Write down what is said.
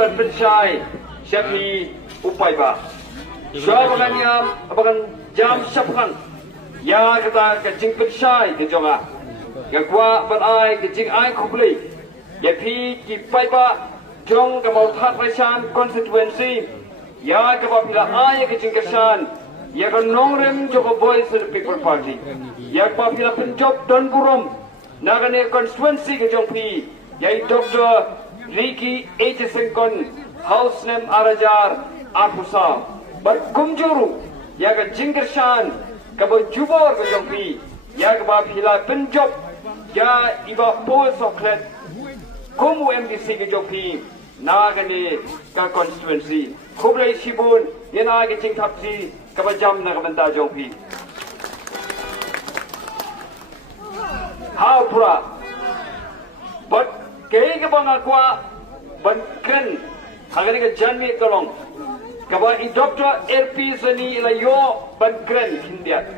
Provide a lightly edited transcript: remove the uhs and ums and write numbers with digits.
ban pensyai syafi upai ba syabakan yam abakan jam syapkan ya kata ke jing pensyai ke jonga ya kwa ban ai ke jing ai khubli ya phi ki pai ba jong ke mau that rasan constituency ya ke ba pila ai ke jing kesan ya ke nongrem jo ko voice of the people party ya ba pila penjob don burom nagane constituency ke jong phi ya Dr. Ricky H. Senkon, House name Arajar, Apusa, but Kumjuru, Yaga Jingershan, Kabo Jubor Gajompi, Yagaba Hila Punjab, Ya Iba Poe Soklet, Kumu MDC Gajopi, Nagane Ka constituency, Kubre Shibun, Yanagi Tapsi, Kabajam Nagamanda Jopi. How Pura? But kaya ka bang akwa bankan hanggang ka janmi kalong kaba i Dr. LP Sani ilayo bankan hindiat